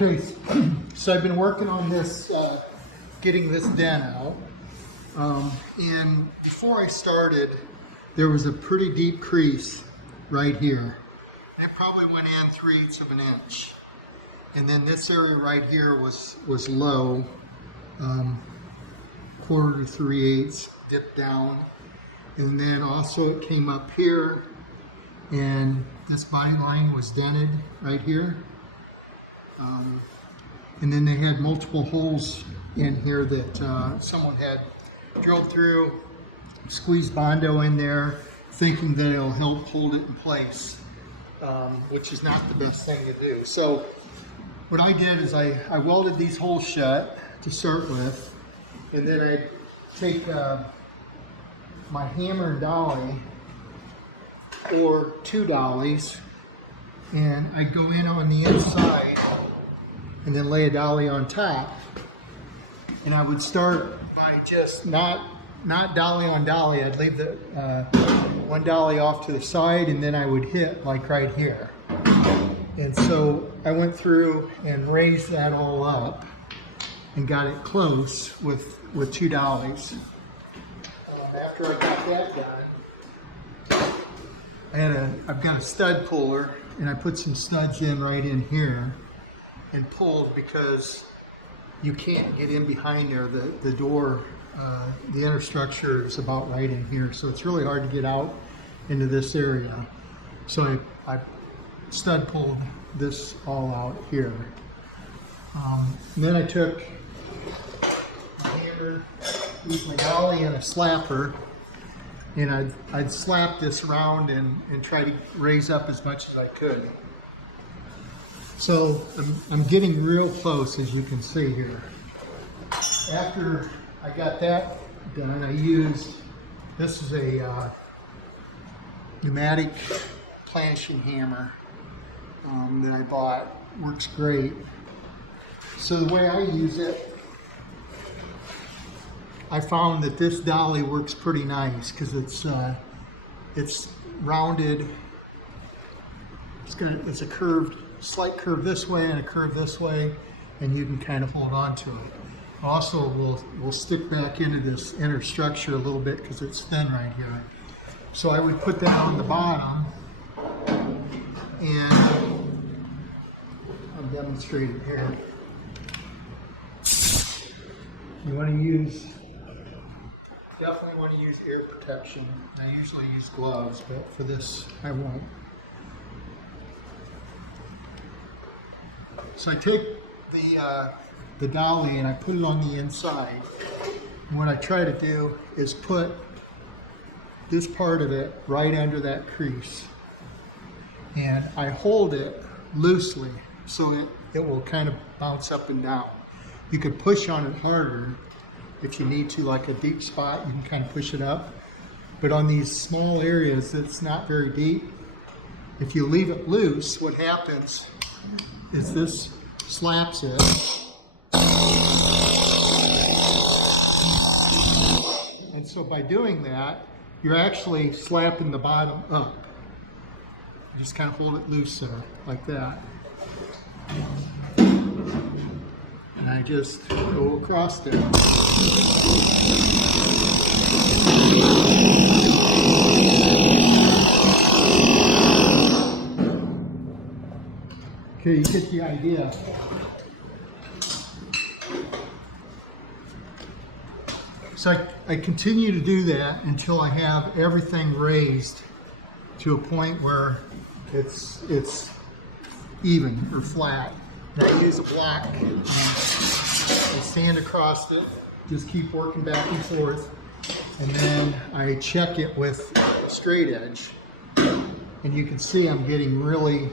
Okay, so I've been working on this, getting this dent out. And before I started, there was a pretty deep crease right here. It probably went in 3/8 of an inch. And then this area right here was low, 1/4 to 3/8, dipped down. And then also it came up here, and this body line was dented right here. And then they had multiple holes in here that someone had drilled through, squeezed Bondo in there, thinking that it'll help hold it in place, which is not the best thing to do. So what I did is I welded these holes shut to start with, and then I take my hammer and dolly, or 2 dollies, and I go in on the inside and then lay a dolly on top. And I would start by just not dolly on dolly. I'd leave the one dolly off to the side, and then I would hit like right here. And so I went through and raised that all up and got it close with 2 dollies. After I got that done, I've got a stud puller, and I put some studs in right in here and pulled, because you can't get in behind there. The door, the inner structure is about right in here, so it's really hard to get out into this area. So I stud pulled this all out here. Then I took my hammer, used my dolly and a slapper, and I'd slap this around and try to raise up as much as I could. So I'm getting real close, as you can see here. After I got that done, I used, this is a pneumatic planishing hammer that I bought. Works great. So the way I use it, I found that this dolly works pretty nice, because it's rounded. It's a curved, slight curve this way and a curve this way, and you can kind of hold on to it. Also, we'll stick back into this inner structure a little bit because it's thin right here. So I would put that on the bottom, and I'll demonstrate it here. You want to definitely want to use ear protection. I usually use gloves, but for this I won't. So I take the dolly and I put it on the inside. And what I try to do is put this part of it right under that crease. And I hold it loosely so it will kind of bounce up and down. You could push on it harder if you need to, like a deep spot, you can kind of push it up. But on these small areas that's not very deep, if you leave it loose, what happens is this slaps it, and so by doing that, you're actually slapping the bottom up. You just kind of hold it loose there, like that. And I just go across it. Okay, you get the idea. So I continue to do that until I have everything raised to a point where it's even or flat. And I use a block, I stand across it, just keep working back and forth, and then I check it with straight edge. And you can see I'm getting really,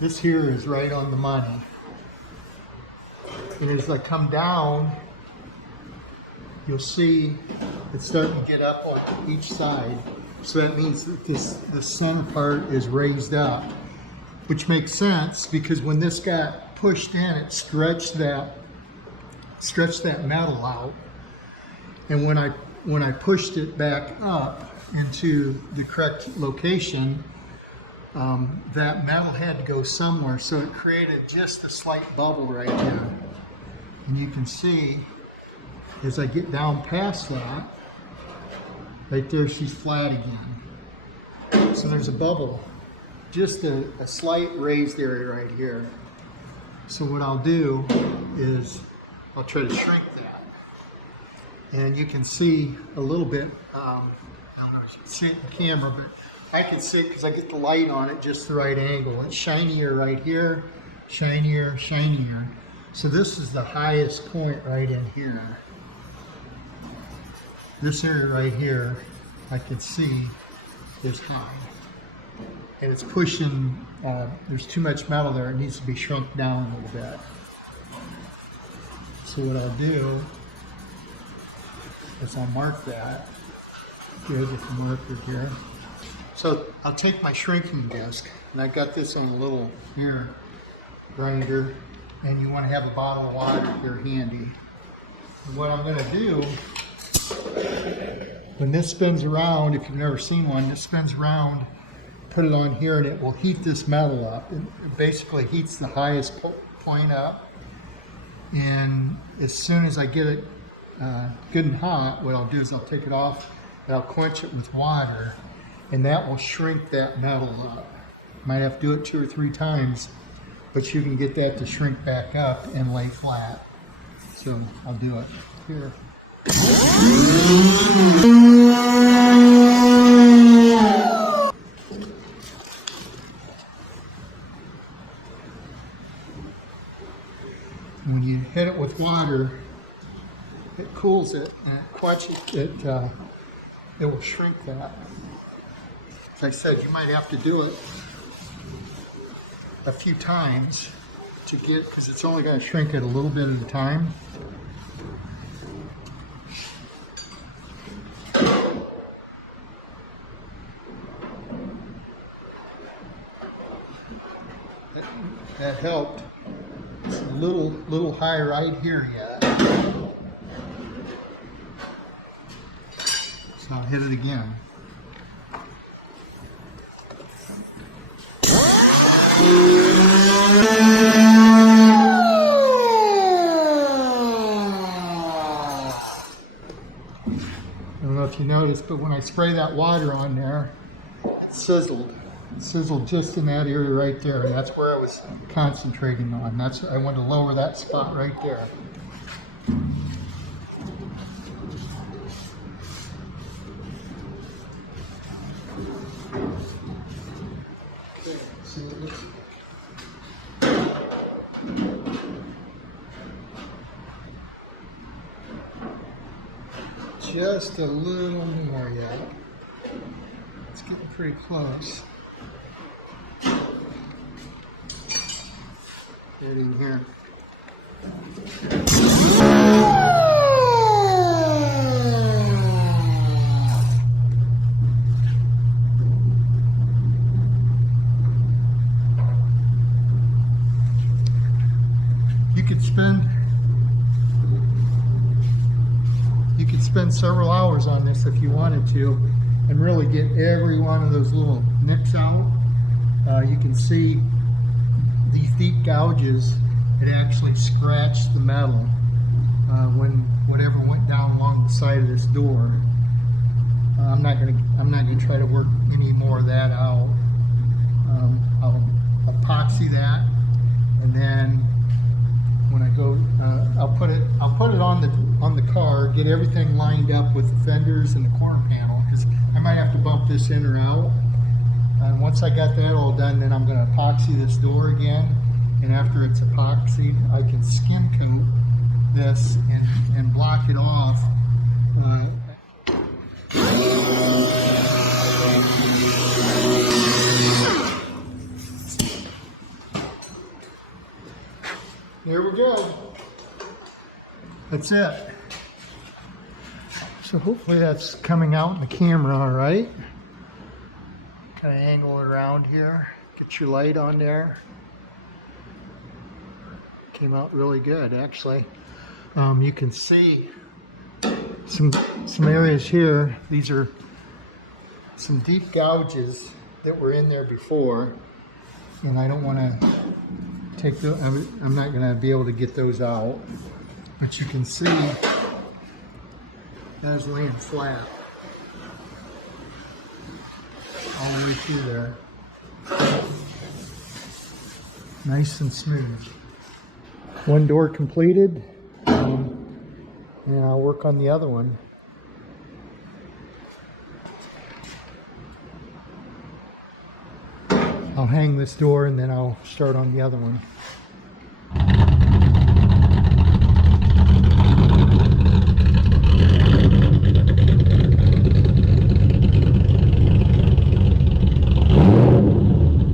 this here is right on the money. And as I come down, you'll see it's starting to get up on each side. So that means that this center part is raised up, which makes sense because when this got pushed in, it stretched that metal out. And when I pushed it back up into the correct location, that metal had to go somewhere, so it created just a slight bubble right there. And you can see as I get down past that, right there, she's flat again. So there's a bubble, just a slight raised area right here. So what I'll do is I'll try to shrink that. And you can see a little bit, I don't know if you can see it in the camera, but I can see it because I get the light on it just the right angle. It's shinier right here, shinier, shinier. So this is the highest point right in here. This area right here, I can see is high. And it's pushing, there's too much metal there. It needs to be shrunk down a little bit. So what I'll do is I'll mark that. Here's a marker here. So I'll take my shrinking disc, and I've got this on a little grinder, and you want to have a bottle of water here handy. And what I'm going to do, when this spins around, if you've never seen one, this spins around, put it on here, and it will heat this metal up. It basically heats the highest point up, and as soon as I get it good and hot, what I'll do is I'll take it off and I'll quench it with water, and that will shrink that metal up. Might have to do it 2 or 3 times, but you can get that to shrink back up and lay flat. So I'll do it here. When you hit it with water, it cools it and it quenches it. It will shrink that. As I said, you might have to do it a few times to get, because it's only going to shrink it a little bit at a time. That helped. It's a little high right here yet. So I'll hit it again. I don't know if you noticed, but when I spray that water on there, it sizzled. It sizzled just in that area right there. That's where I was concentrating on. I wanted to lower that spot right there. Okay, see what it looks like. Just a little more yet. It's getting pretty close. Get it in here. You could spend several hours on this if you wanted to, and really get every one of those little nicks out. You can see these deep gouges. It actually scratched the metal when whatever went down along the side of this door. I'm not gonna try to work any more of that out. I'll epoxy that, and then when I go, I'll put it on the car, get everything lined up with the fenders and the corner panel, because I might have to bump this in or out. And once I got that all done, then I'm going to epoxy this door again. And after it's epoxied, I can skim coat this and block it off. There we go. That's it. So hopefully that's coming out in the camera all right. Kind of angle it around here. Get your light on there. Came out really good, actually. You can see some areas here. These are some deep gouges that were in there before, and I don't want to take the, I'm not going to be able to get those out, but you can see that's laying flat all the way through there. Nice and smooth. One door completed, and I'll work on the other one. I'll hang this door and then I'll start on the other one.